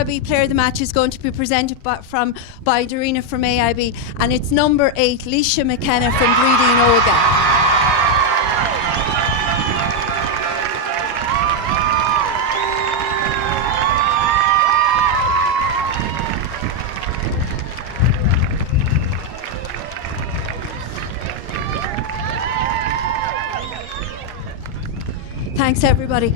AIB Player of the Match is going to be presented by Brídíní from AIB, and it's number 8, Leisha McKenna from Brídíní. Thanks, everybody.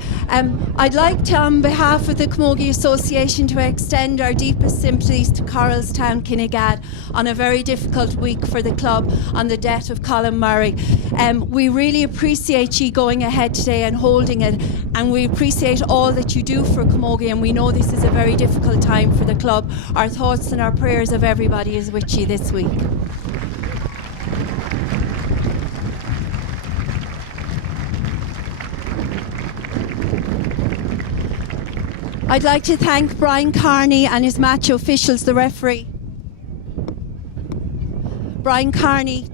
I'd like to, on behalf of the Camogie Association, to extend our deepest sympathies to Coralstown, Kinnegad, on a very difficult week for the club on the death of Colin Murray. We really appreciate you going ahead today and holding it, and we appreciate all that you do for Camogie, and we know this is a very difficult time for the club. Our thoughts and our prayers of everybody is with you this week. I'd like to thank Brian Carney and his match officials, the referee. Brian Carney.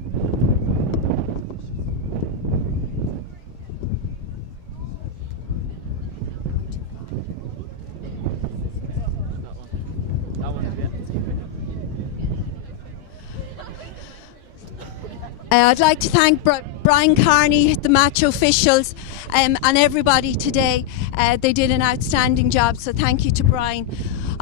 I'd like to thank Brian Carney, the match officials, and everybody today. They did an outstanding job, so thank you to Brian.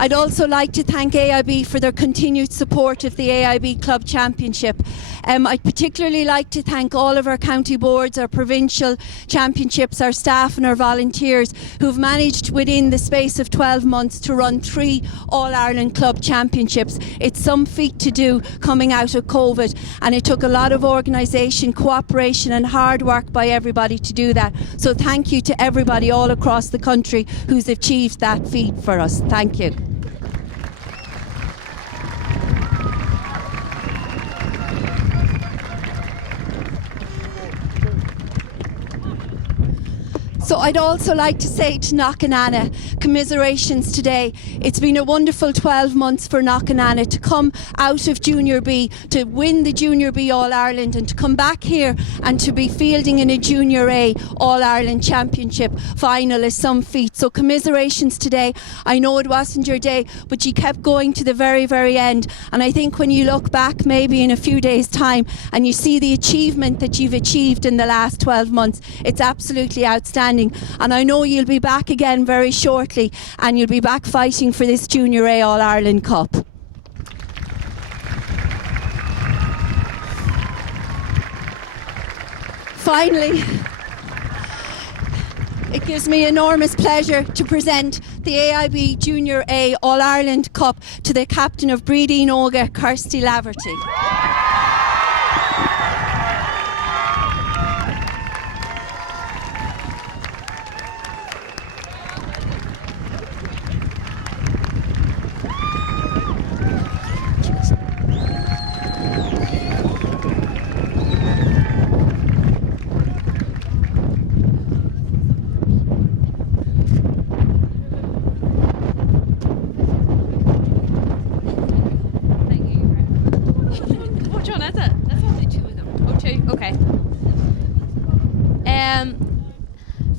I'd also like to thank AIB for their continued support of the AIB Club Championship. I'd particularly like to thank all of our county boards, our provincial championships, our staff and our volunteers who've managed within the space of 12 months to run 3 All-Ireland Club Championships. It's some feat to do coming out of COVID, and it took a lot of organisation, cooperation and hard work by everybody to do that. So thank you to everybody all across the country who's achieved that feat for us. Thank you. So I'd also like to say to Naomh and Eanna, commiserations today. It's been a wonderful 12 months for Naomh and Eanna to come out of Junior B, to win the Junior B All-Ireland, and to come back here and to be fielding in a Junior A All-Ireland Championship final is some feat. So commiserations today. I know it wasn't your day, but you kept going to the very, very end. And I think when you look back maybe in a few days' time and you see the achievement that you've achieved in the last 12 months, it's absolutely outstanding. And I know you'll be back again very shortly, and you'll be back fighting for this Junior A All-Ireland Cup. Finally, it gives me enormous pleasure to present the AIB Junior A All-Ireland Cup to the captain of Brídíní, Kirsty Laverty.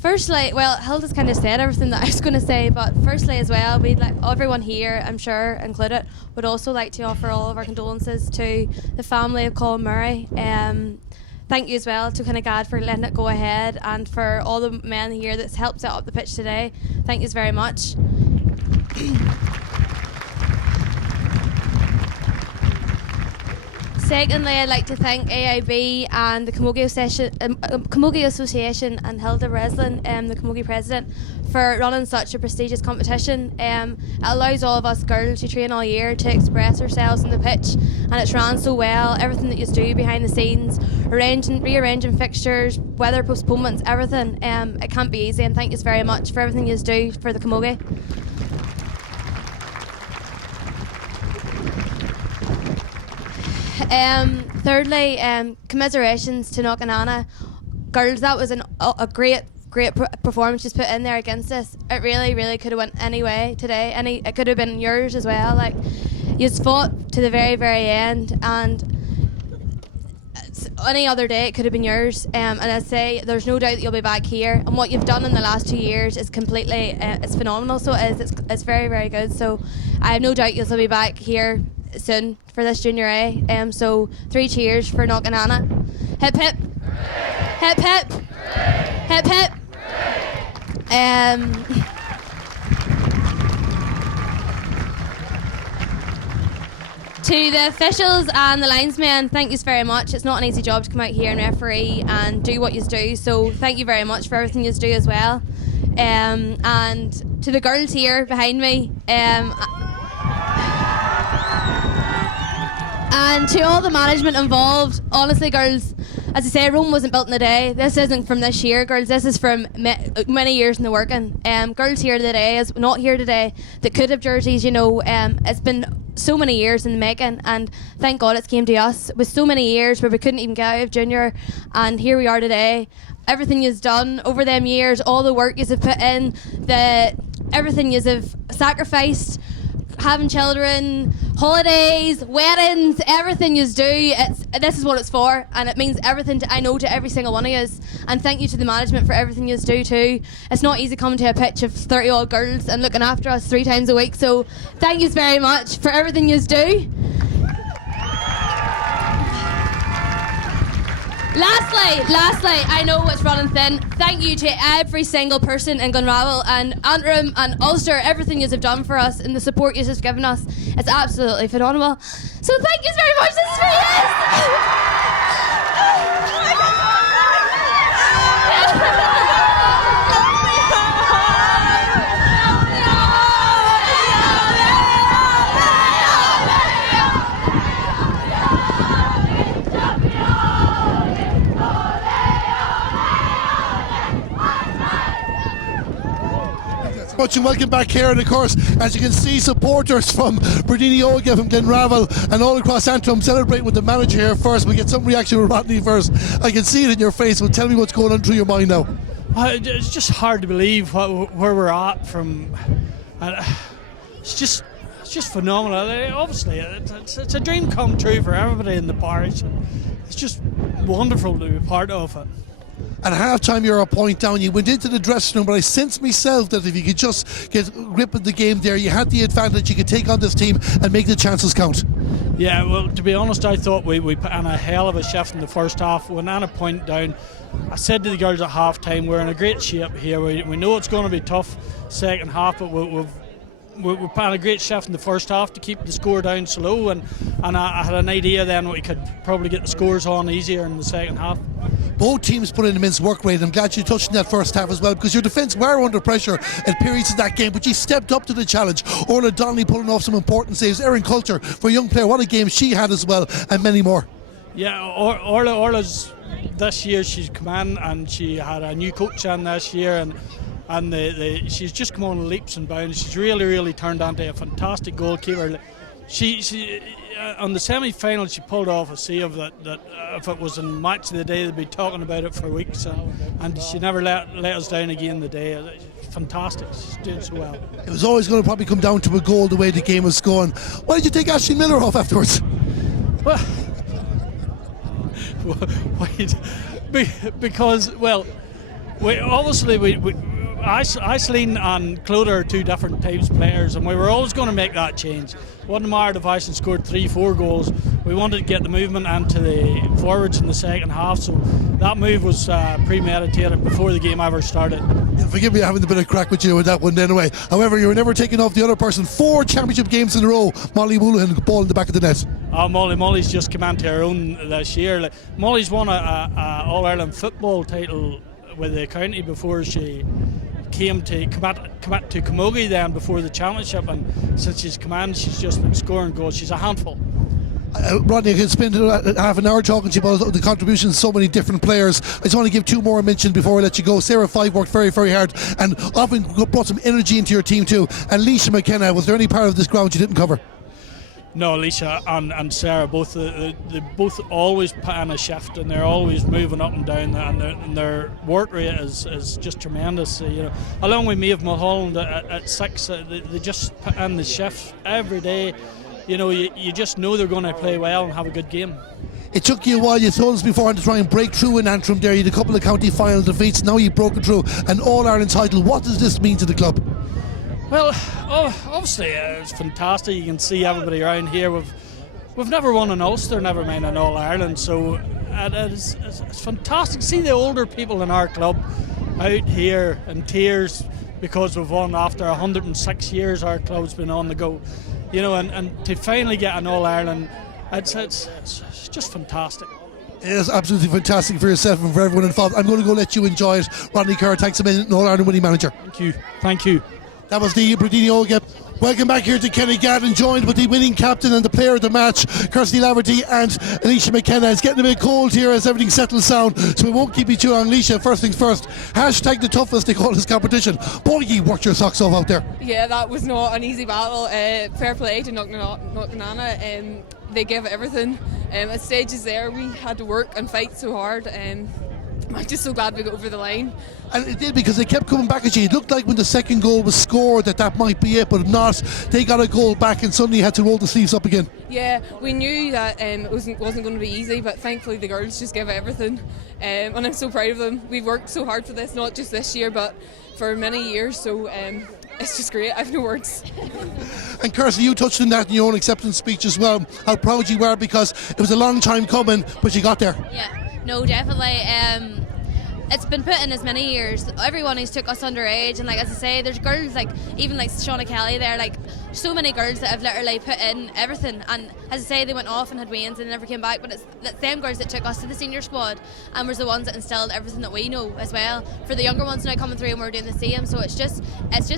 Firstly, well, Hilda's kind of said everything that I was going to say, but firstly as well, we'd like everyone here, I'm sure included, would also like to offer all of our condolences to the family of Colin Murray. Thank you as well to Kinnegad for letting it go ahead, and for all the men here that's helped set up the pitch today. Thank you very much. Secondly, I'd like to thank AIB and the Camogie Association and Hilda Reslin, the Camogie President, for running such a prestigious competition. It allows all of us girls who train all year to express ourselves on the pitch, and it's run so well. Everything that you do behind the scenes, rearranging fixtures, weather postponements, everything. It can't be easy, and thank you very much for everything you do for the Camogie. Thirdly, commiserations to Naomh and Eanna. Girls, that was a great performance you put in there against us. It really, really could have went any way today. It could have been yours as well. Like, you fought to the very, very end, and any other day it could have been yours. And I say there's no doubt that you'll be back here. And what you've done in the last 2 years is completely, it's phenomenal. So it is. It's very, very good. So I have no doubt you'll be back here soon for this Junior A. So 3 cheers for knocking Eanna. Hip hip. Hip hip. Hip hip. To the officials and the linesmen, thank you very much. It's not an easy job to come out here and referee and do what you do, so thank you very much for everything you do as well. And to the girls here behind me, and to all the management involved, honestly girls, as I say, Rome wasn't built in a day. This isn't from this year, girls. This is from many years in the working. Girls here today, is not here today, that could have jerseys, you know. It's been so many years in the making, and thank God it's came to us with so many years where we couldn't even get out of junior, and here we are today. Everything you've done over them years, all the work you have put in, everything you have sacrificed, having children, holidays, weddings, everything you do, this is what it's for, and it means everything I know to every single one of you. And thank you to the management for everything you do too. It's not easy coming to a pitch of 30-odd girls and looking after us 3 times a week, so thank you very much for everything you do. Lastly, I know it's running thin. Thank you to every single person in Glenravel and Antrim and Ulster, everything you have done for us and the support you have given us. It's absolutely phenomenal. So thank you very much. This is for you. Much and welcome back here, and of course, as you can see, supporters from Brídíní, from Glenravel and all across Antrim celebrating with the manager here first. We get some reaction with Rodney first. I can see it in your face. Well, tell me what's going on through your mind now. It's just hard to believe where we're at from. It's just phenomenal. Obviously, it's a dream come true for everybody in the parish. It's just wonderful to be part of it. At half-time, you're a point down. You went into the dressing room, but I sensed myself that if you could just get grip of the game there, you had the advantage. You could take on this team and make the chances count. Yeah, well, to be honest, I thought we put in a hell of a shift in the first half. When Eanna point down, I said to the girls at half-time, we're in a great shape here. We know it's going to be tough second half, but we're put in a great shift in the first half to keep the score down slow, and I had an idea then we could probably get the scores on easier in the second half. Both teams put in immense work rate. I'm glad you touched on that first half as well, because your defence were under pressure at periods of that game, but you stepped up to the challenge. Orla Donnelly pulling off some important saves. Erin Coulter, for a young player, what a game she had as well, and many more. Yeah, Orla's this year, she's come in and she had a new coach in this year, and she's just come on leaps and bounds. She's really turned into a fantastic goalkeeper. She on the semi-final, she pulled off a save that if it was in match of the day, they'd be talking about it for weeks, and she never let us down again the day. Fantastic. She's doing so well. It was always going to probably come down to a goal the way the game was going. Why did you take Ashley Miller off afterwards? Well, because, well, Aisling and Claude are 2 different types of players, and we were always going to make that change. Wouldn't matter if Aisling scored 3-4 goals. We wanted to get the movement into the forwards in the second half, so that move was premeditated before the game ever started. Yeah, forgive me having a bit of crack with you with that one anyway. However, you were never taking off the other person. 4 championship games in a row. Molly Woollahan, ball in the back of the net. Molly's just come into her own this year. Molly's won a All-Ireland football title with the county before she came to commit to Camogie then before the championship, and since she's come in, she's just been scoring goals. She's a handful. Rodney, I could spend half an hour talking to you about the contributions of so many different players. I just want to give 2 more mention before I let you go. Sarah Five worked very hard and often brought some energy into your team too. And Leisha McKenna, was there any part of this ground you didn't cover? No, Alicia and Sarah both they both always put in a shift, and they're always moving up and down, and their work rate is just tremendous. Along with Maeve Mulholland at 6, they just put in the shift every day. You just know they're going to play well and have a good game. It took you a while, you told us beforehand, to try and break through in Antrim there. You had a couple of county final defeats, now you've broken through an All-Ireland title. What does this mean to the club? Well, obviously it's fantastic. You can see everybody around here. We've never won an Ulster, never mind an All-Ireland, so it's fantastic to see the older people in our club out here in tears because we've won after 106 years. Our club's been on the go, you know, and to finally get an All-Ireland, it's just fantastic. It is absolutely fantastic for yourself and for everyone involved. I'm going to go let you enjoy it. Rodney Kerr, thanks a million, All-Ireland winning manager. Thank you. That was the Brídíní Óga. Welcome back here to Kennygarden, joined with the winning captain and the player of the match, Kirsty Laverty and Alicia McKenna. It's getting a bit cold here as everything settles down, so we won't keep you too long. Alicia, first things first, hashtag the toughest they call this competition. Boy, you worked your socks off out there. Yeah, that was not an easy battle. Fair play to Eanna. They gave everything. At stages there, we had to work and fight so hard. I'm just so glad we got over the line. And it did, because they kept coming back at you. It looked like when the second goal was scored that might be it, but not. They got a goal back and suddenly had to roll the sleeves up again. Yeah, we knew that it wasn't going to be easy, but thankfully the girls just gave it everything. And I'm so proud of them. We've worked so hard for this, not just this year, but for many years. So it's just great. I have no words. And Kirsty, you touched on that in your own acceptance speech as well, how proud you were, because it was a long time coming, but you got there. Yeah, no, definitely. It's been put in as many years. Everyone who's took us underage, and like as I say, there's girls like even like Shauna Kelly there, like so many girls that have literally put in everything. And as I say, they went off and had weans and never came back. But it's the same girls that took us to the senior squad and was the ones that instilled everything that we know as well. For the younger ones now coming through, and we're doing the same. So it's just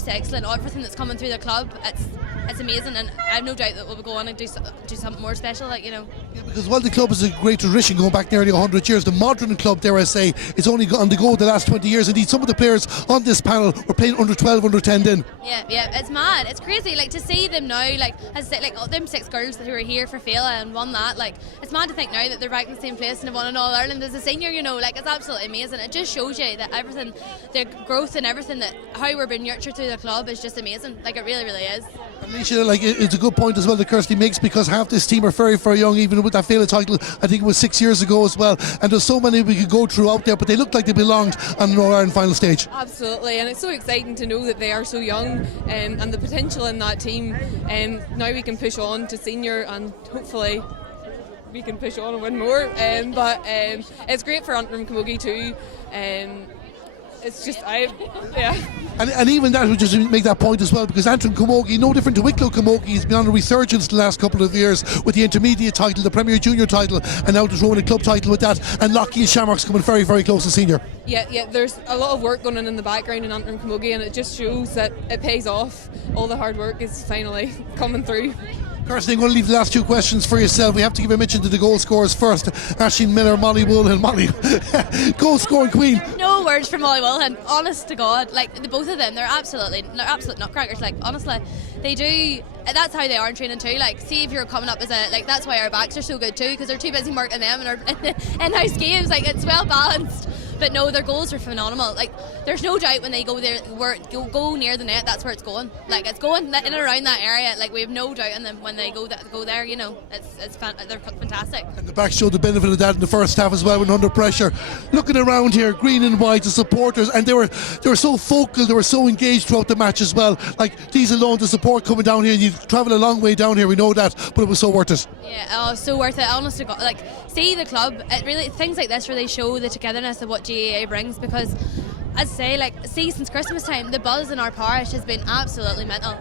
excellent. Everything that's coming through the club, it's amazing, and I have no doubt that we'll go on and do something more special, like, you know. Yeah, because while the club is a great tradition going back nearly 100 years, the modern club, dare I say, it's only on the go the last 20 years. Indeed, some of the players on this panel were playing under 12, under 10 then. Yeah, it's mad. It's crazy, like, to see them now, like, as I say, like, them 6 girls who were here for Fela and won that, like, it's mad to think now that they're back in the same place and have won an All-Ireland as a senior, you know, like, it's absolutely amazing. It just shows you that everything, the growth and everything, that how we're being nurtured through the club is just amazing. Like, it really, really is. Alicia, like, it's a good point as well that Kirsty makes, because half this team are very, very young, even with that Fela title, I think it was 6 years ago as well, and there's so many we could go through out there, but they looked like they belonged on an All-Ireland final stage. Absolutely, and it's so exciting to know that they are so young, and the potential in that team, and now we can push on to senior, and hopefully we can push on and win more, but it's great for Antrim Camogie too. It's just, yeah. And even that would just make that point as well, because Antrim Camogie, no different to Wicklow Camogie, has been on a resurgence the last couple of years with the intermediate title, the Premier Junior title, and now just rolling a club title with that, and Lockheed and Shamrocks coming very, very close to senior. Yeah, there's a lot of work going on in the background in Antrim Camogie, and it just shows that it pays off. All the hard work is finally coming through. Kirsty, I'm going to leave the last 2 questions for yourself. We have to give a mention to the goal scorers first. Aisling Miller, Molly Woolhan. Molly, goal scoring queen. No words for Molly Woolhan, honest to God. Like, the both of them, they're absolute nutcrackers. Like, honestly, they do. That's how they are in training too. Like, see if you're coming up as a, like, that's why our backs are so good too, because they're too busy marking them in our in-house games. Like, it's well balanced. But no, their goals are phenomenal. Like, there's no doubt when they go there, go near the net, that's where it's going. Like, it's going in and around that area. Like, we have no doubt in them when they go there. You know, they're fantastic. And the back showed the benefit of that in the first half as well, when under pressure. Looking around here, green and white, the supporters, and they were so focal, they were so engaged throughout the match as well. Like, these alone, the support coming down here, and you travel a long way down here, we know that, but it was so worth it. Yeah, so worth it. Honest to God, like, see the club. It really, things like this really show the togetherness of what GAA brings, because, as I say, like, see, since Christmas time, the buzz in our parish has been absolutely mental.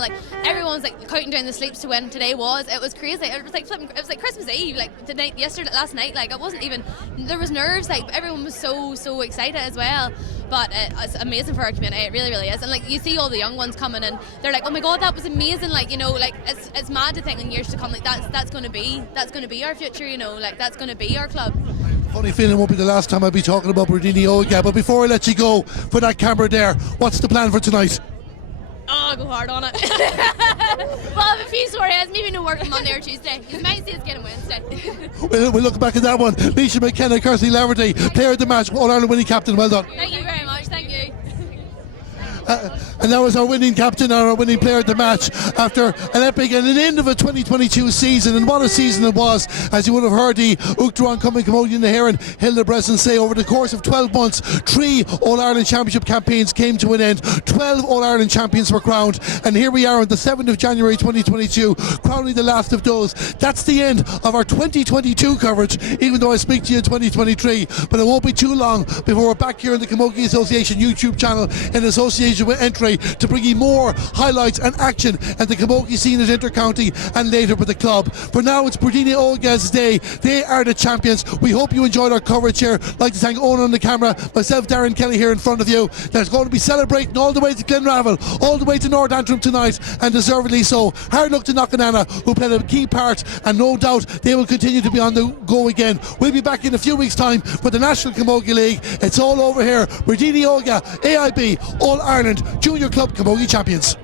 Like, everyone's like counting down the sleeps to when today was. It was crazy. It was like Christmas Eve, like the night last night. Like, it wasn't even, there was nerves. Like, everyone was so excited as well. But it's amazing for our community. It really, really is. And like, you see all the young ones coming in, they're like, oh my God, that was amazing. Like, you know, like, it's mad to think in years to come, like, that's going to be our future. You know, like, that's going to be our club. Funny feeling, won't be the last time I'll be talking about Brídíní Óga. But before I let you go, for that camera there, what's the plan for tonight? Oh, go hard on it. Well, I have a few sore heads, maybe no work on Monday or Tuesday. You might see us get on Wednesday. We'll look back at that one. Alicia McKenna, Kirsty Laverty, player of the match, All-Ireland winning captain. Well done. Thank you very much, thank you. And that was our winning captain and our winning player of the match after an epic and an end of a 2022 season. And what a season it was, as you would have heard the Uachtaráin Cumming Camogian Nahéireann Hilda Breslin say. Over the course of 12 months, 3 All-Ireland Championship campaigns came to an end. 12 All-Ireland champions were crowned, and here we are on the 7th of January 2022, crowning the last of those. That's the end of our 2022 coverage, even though I speak to you in 2023. But it won't be too long before we're back here in the Camogie Association YouTube channel in association with Entry to bring you more highlights and action at the Camogie scene at Intercounty and later with the club. For now, it's Brídíní Olga's day. They are the champions. We hope you enjoyed our coverage here. I'd like to thank Eanna on the camera, myself, Darren Kelly here in front of you. That's going to be celebrating all the way to Glenravel, all the way to North Antrim tonight, and deservedly so. Hard luck to Naomh and Eanna, who played a key part, and no doubt they will continue to be on the go again. We'll be back in a few weeks' time for the National Camogie League. It's all over here. Brídíní Olga, AIB All-Ireland Junior Club Camogie Champions.